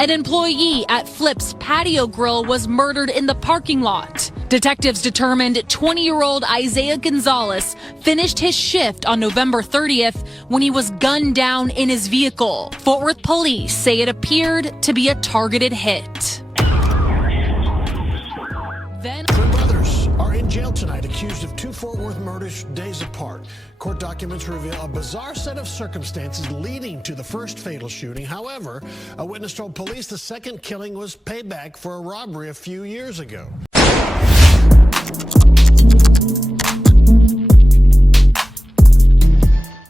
An employee at Flip's Patio Grill was murdered in the parking lot. Detectives determined 20-year-old Isaiah Gonzalez finished his shift on November 30th when he was gunned down in his vehicle. Fort Worth police say it appeared to be a targeted hit. Twin brothers are in jail tonight, accused of two Fort Worth murders days apart. Court documents reveal a bizarre set of circumstances leading to the first fatal shooting. However, a witness told police the second killing was payback for a robbery a few years ago.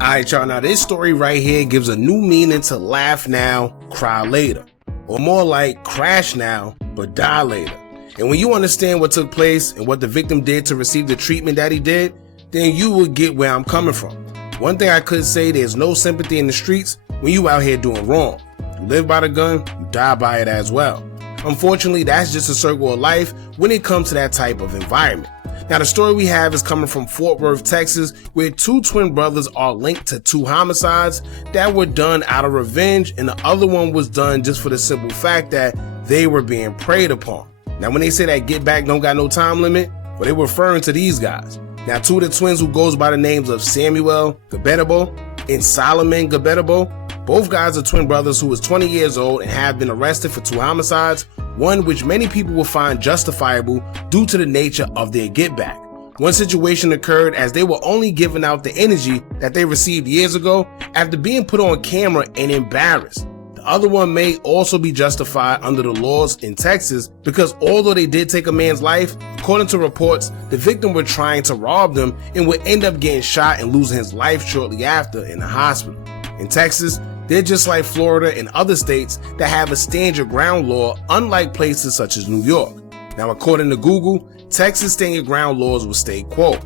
Alright y'all, now this story right here gives a new meaning to laugh now, cry later. Or more like crash now, but die later. And when you understand what took place and what the victim did to receive the treatment that he did, then you will get where I'm coming from. One thing I could say, there's no sympathy in the streets when you out here doing wrong. You live by the gun, you die by it as well. Unfortunately, that's just a circle of life when it comes to that type of environment. Now the story we have is coming from Fort Worth, Texas, where two twin brothers are linked to two homicides that were done out of revenge, and the other one was done just for the simple fact that they were being preyed upon. Now when they say that get back don't got no time limit, well, they were referring to these guys. Now two of the twins who goes by the names of Samuel Gabetabo and Solomon Gabetabo, both guys are twin brothers who is 20 years old and have been arrested for two homicides, one which many people will find justifiable due to the nature of their get back. One situation occurred as they were only giving out the energy that they received years ago after being put on camera and embarrassed. The other one may also be justified under the laws in Texas because although they did take a man's life, according to reports, the victim were trying to rob them and would end up getting shot and losing his life shortly after in the hospital. In Texas, they're just like Florida and other states that have a stand your ground law, unlike places such as New York. Now according to Google, Texas stand your ground laws will state, quote,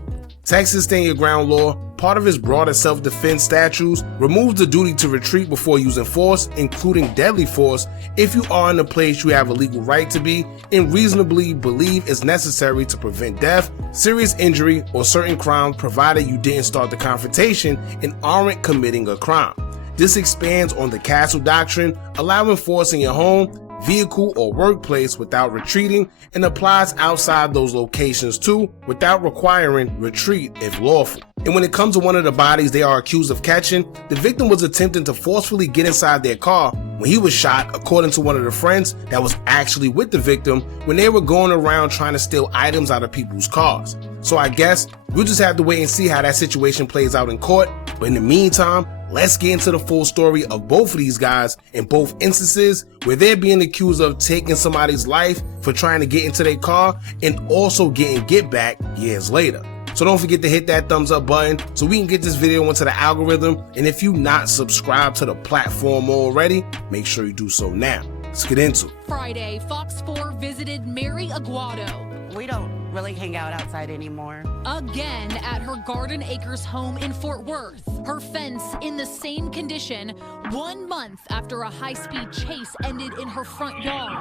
Texas stand your ground law, part of its broader self-defense statutes, removes the duty to retreat before using force, including deadly force, if you are in a place you have a legal right to be and reasonably believe is necessary to prevent death, serious injury, or certain crimes, provided you didn't start the confrontation and aren't committing a crime. This expands on the castle doctrine, allowing force in your home, vehicle, or workplace without retreating, and applies outside those locations too, without requiring retreat if lawful. And when it comes to one of the bodies they are accused of catching, the victim was attempting to forcefully get inside their car when he was shot, according to one of the friends that was actually with the victim when they were going around trying to steal items out of people's cars. So I guess we'll just have to wait and see how that situation plays out in court, but in the meantime, let's get into the full story of both of these guys in both instances where they're being accused of taking somebody's life for trying to get into their car and also getting get back years later. So don't forget to hit that thumbs up button so we can get this video into the algorithm, and if you not subscribed to the platform already, make sure you do so now. Let's get into it. Friday, Fox 4 visited Mary Aguado we don't really hang out outside anymore. again at her Garden Acres home in Fort Worth. Her fence in the same condition 1 month after a high-speed chase ended in her front yard.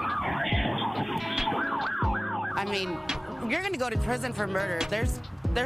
I mean, you're gonna go to prison for murder. There's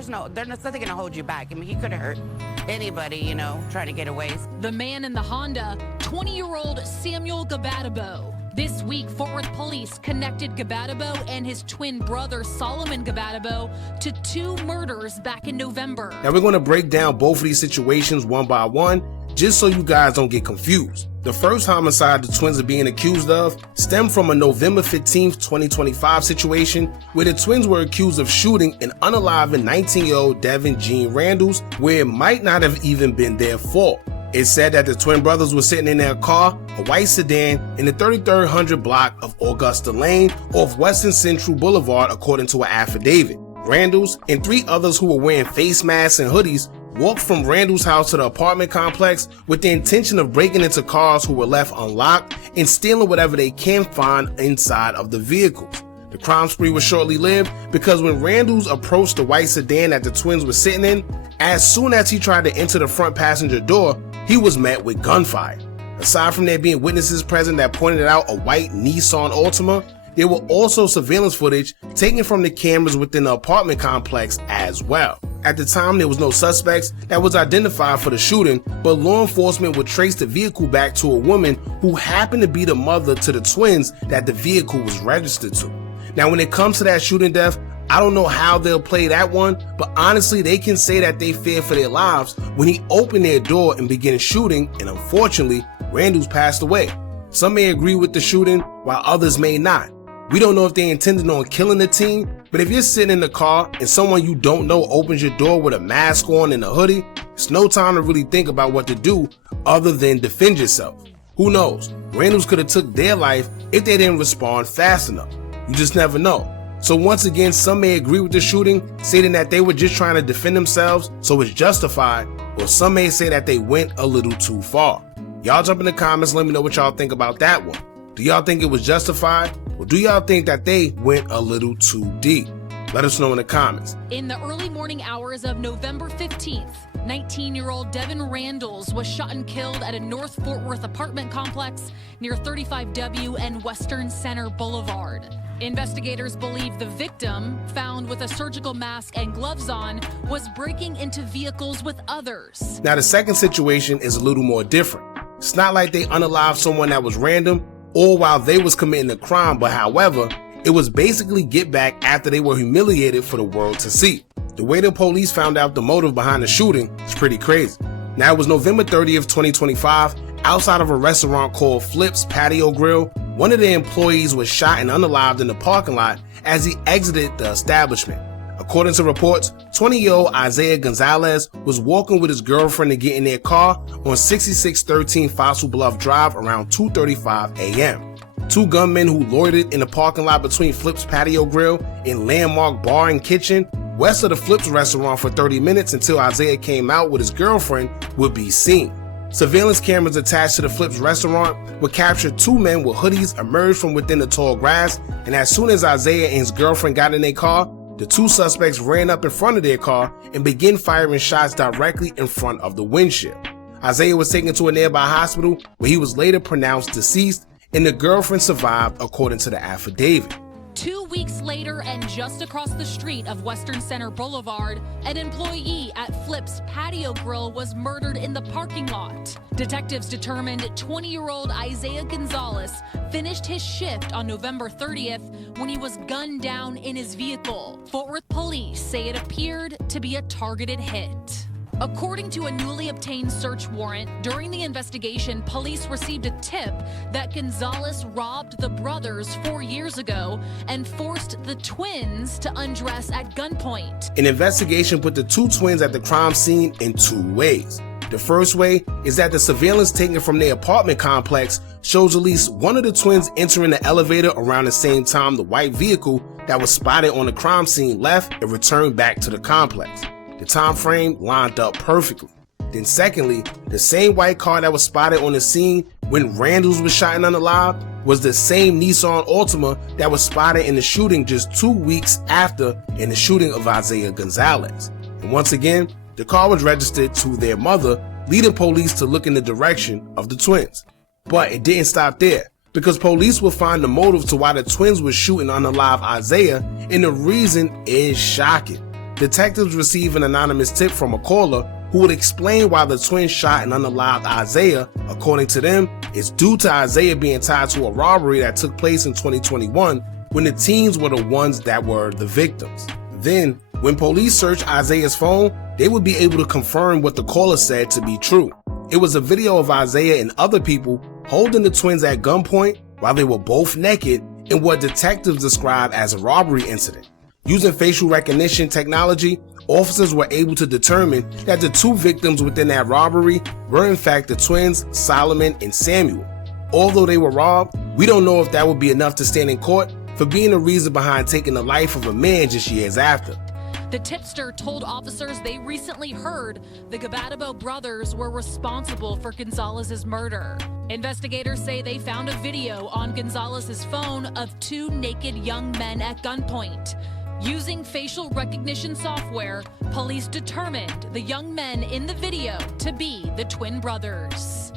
nothing gonna hold you back. I mean, he could have hurt anybody, you know, trying to get away. The man in the Honda, 20-year-old Samuel Gabetabo. This week, Fort Worth police connected Gabetabo and his twin brother Solomon Gabetabo to 2 murders back in November. Now we're going to break down both of these situations one by one, just so you guys don't get confused. The first homicide the twins are being accused of stemmed from a November 15th, 2025 situation where the twins were accused of shooting an unalived 19-year-old Devin Jean Randalls, where it might not have even been their fault. It's said that the twin brothers were sitting in their car, a white sedan, in the 3300 block of Augusta Lane off Western Central Boulevard, according to an affidavit. Randalls and 3 others who were wearing face masks and hoodies walked from Randall's house to the apartment complex with the intention of breaking into cars who were left unlocked and stealing whatever they can find inside of the vehicles. The crime spree was shortly-lived because when Randalls approached the white sedan that the twins were sitting in, as soon as he tried to enter the front passenger door, he was met with gunfire. Aside from there being witnesses present that pointed out a white Nissan Altima, there were also surveillance footage taken from the cameras within the apartment complex as well. At the time, there was no suspects that was identified for the shooting, but law enforcement would trace the vehicle back to a woman who happened to be the mother to the twins that the vehicle was registered to. Now, when it comes to that shooting death, I don't know how they'll play that one, but honestly, they can say that they feared for their lives when he opened their door and began shooting, and unfortunately, Randall's passed away. Some may agree with the shooting, while others may not. We don't know if they intended on killing the teen, but if you're sitting in the car and someone you don't know opens your door with a mask on and a hoodie, it's no time to really think about what to do other than defend yourself. Who knows? Randall's could have took their life if they didn't respond fast enough. You just never know. So once again, some may agree with the shooting, stating that they were just trying to defend themselves, so it's justified, or some may say that they went a little too far. Y'all jump in the comments, let me know what y'all think about that one. Do y'all think it was justified, or do y'all think that they went a little too deep? Let us know in the comments. In the early morning hours of November 15th, 19-year-old Devin Randalls was shot and killed at a North Fort Worth apartment complex near 35W and Western Center Boulevard. Investigators believe the victim, found with a surgical mask and gloves on, was breaking into vehicles with others. Now, the second situation is a little more different. It's not like they unalived someone that was random or while they was committing a crime, but however, it was basically get back after they were humiliated for the world to see. The way the police found out the motive behind the shooting is pretty crazy. Now, it was November 30th, 2025, outside of a restaurant called Flip's Patio Grill. One of the employees was shot and unalived in the parking lot as he exited the establishment. According to reports, 20-year-old Isaiah Gonzalez was walking with his girlfriend to get in their car on 6613 Fossil Bluff Drive around 2:35 a.m. Two gunmen who loitered in the parking lot between Flip's Patio Grill and Landmark Bar and Kitchen west of the Flip's restaurant for 30 minutes until Isaiah came out with his girlfriend would be seen. Surveillance cameras attached to the Flip's restaurant would capture two men with hoodies emerge from within the tall grass, and as soon as Isaiah and his girlfriend got in their car, the two suspects ran up in front of their car and began firing shots directly in front of the windshield. Isaiah was taken to a nearby hospital where he was later pronounced deceased, and the girlfriend survived according to the affidavit. 2 weeks later, and just across the street of Western Center Boulevard, an employee at Flip's Patio Grill was murdered in the parking lot. Detectives determined 20-year-old Isaiah Gonzalez finished his shift on November 30th when he was gunned down in his vehicle. Fort Worth police say it appeared to be a targeted hit. According to a newly obtained search warrant, during the investigation, police received a tip that Gonzalez robbed the brothers 4 years ago and forced the twins to undress at gunpoint. An investigation put the two twins at the crime scene in two ways. The first way is that the surveillance taken from their apartment complex shows at least one of the twins entering the elevator around the same time the white vehicle that was spotted on the crime scene left and returned back to the complex. The time frame lined up perfectly. Then secondly, the same white car that was spotted on the scene when Randalls was shot and unalived was the same Nissan Altima that was spotted in the shooting just 2 weeks after in the shooting of Isaiah Gonzalez. And once again, the car was registered to their mother, leading police to look in the direction of the twins. But it didn't stop there, because police will find the motive to why the twins were shooting unalive Isaiah, and the reason is shocking. Detectives received an anonymous tip from a caller who would explain why the twins shot and unalived Isaiah. According to them, it's due to Isaiah being tied to a robbery that took place in 2021 when the teens were the ones that were the victims. Then, when police searched Isaiah's phone, they would be able to confirm what the caller said to be true. It was a video of Isaiah and other people holding the twins at gunpoint while they were both naked in what detectives describe as a robbery incident. Using facial recognition technology, officers were able to determine that the two victims within that robbery were in fact the twins Solomon and Samuel. Although they were robbed, we don't know if that would be enough to stand in court for being the reason behind taking the life of a man just years after. The tipster told officers they recently heard the Gabatabo brothers were responsible for Gonzalez's murder. Investigators say they found a video on Gonzalez's phone of two naked young men at gunpoint. Using facial recognition software, police determined the young men in the video to be the twin brothers.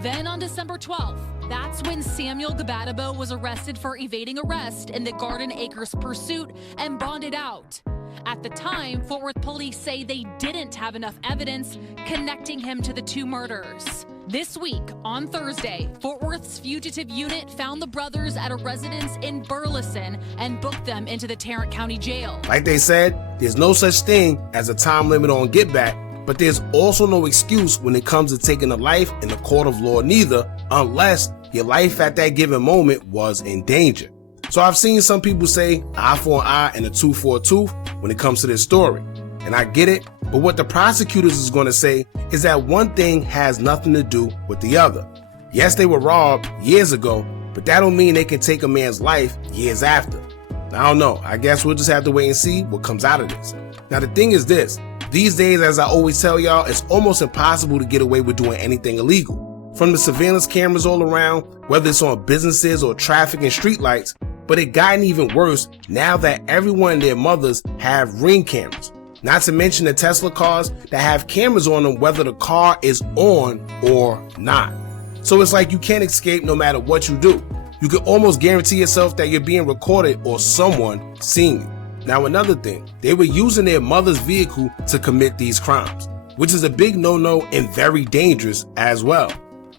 Then on December 12th, that's when Samuel Gabadabo was arrested for evading arrest in the Garden Acres pursuit and bonded out. At the time, Fort Worth police say they didn't have enough evidence connecting him to the two murders. This week, on Thursday, Fort Worth's fugitive unit found the brothers at a residence in Burleson and booked them into the Tarrant County Jail. Like they said, there's no such thing as a time limit on get back, but there's also no excuse when it comes to taking a life in the court of law neither, unless your life at that given moment was in danger. So I've seen some people say eye for an eye and a tooth for a tooth when it comes to this story. And I get it, but what the prosecutors is going to say is that one thing has nothing to do with the other. Yes, they were robbed years ago, but that don't mean they can take a man's life years after. I don't know. I guess we'll just have to wait and see what comes out of this. Now, the thing is this. These days, as I always tell y'all, it's almost impossible to get away with doing anything illegal. From the surveillance cameras all around, whether it's on businesses or traffic and streetlights, but it gotten even worse now that everyone and their mothers have Ring cameras. Not to mention the Tesla cars that have cameras on them whether the car is on or not. So it's like you can't escape no matter what you do. You can almost guarantee yourself that you're being recorded or someone seeing you. Now another thing, they were using their mother's vehicle to commit these crimes, which is a big no-no and very dangerous as well.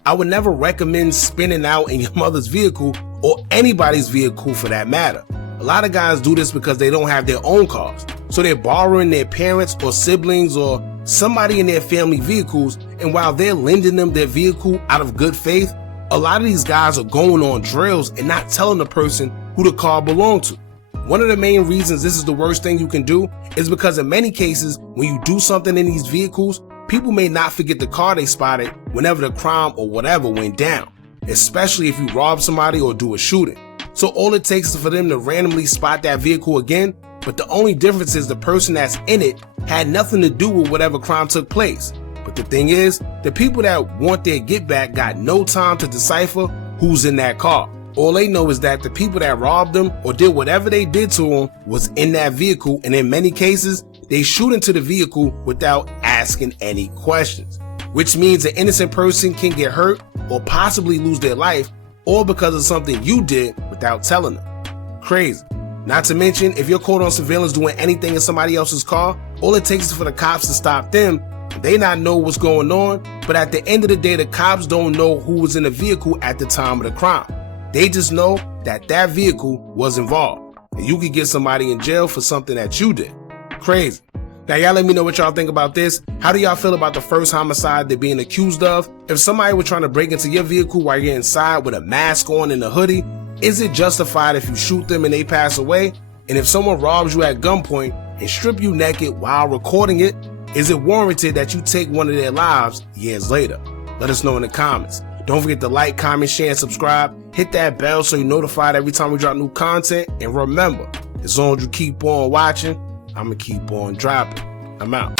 I would never recommend spinning out in your mother's vehicle or anybody's vehicle for that matter. A lot of guys do this because they don't have their own cars. So they're borrowing their parents or siblings or somebody in their family vehicles, and while they're lending them their vehicle out of good faith, a lot of these guys are going on drills and not telling the person who the car belonged to. One of the main reasons this is the worst thing you can do is because in many cases, when you do something in these vehicles, people may not forget the car they spotted whenever the crime or whatever went down, especially if you rob somebody or do a shooting. So all it takes is for them to randomly spot that vehicle again, but the only difference is the person that's in it had nothing to do with whatever crime took place. But the thing is, the people that want their get back got no time to decipher who's in that car. All they know is that the people that robbed them or did whatever they did to them was in that vehicle, and in many cases, they shoot into the vehicle without asking any questions, which means an innocent person can get hurt or possibly lose their life, all because of something you did without telling them. Crazy. Not to mention, if you're caught on surveillance doing anything in somebody else's car, all it takes is for the cops to stop them. They not know what's going on, but at the end of the day, the cops don't know who was in the vehicle at the time of the crime. They just know that that vehicle was involved, and you could get somebody in jail for something that you did. Crazy. Now y'all let me know what y'all think about this. How do y'all feel about the first homicide they're being accused of? If somebody were trying to break into your vehicle while you're inside with a mask on and a hoodie, is it justified if you shoot them and they pass away? And if someone robs you at gunpoint and strip you naked while recording it, is it warranted that you take one of their lives years later? Let us know in the comments. Don't forget to like, comment, share, and subscribe. Hit that bell so you're notified every time we drop new content. And remember, as long as you keep on watching, I'm going to keep on dropping. I'm out.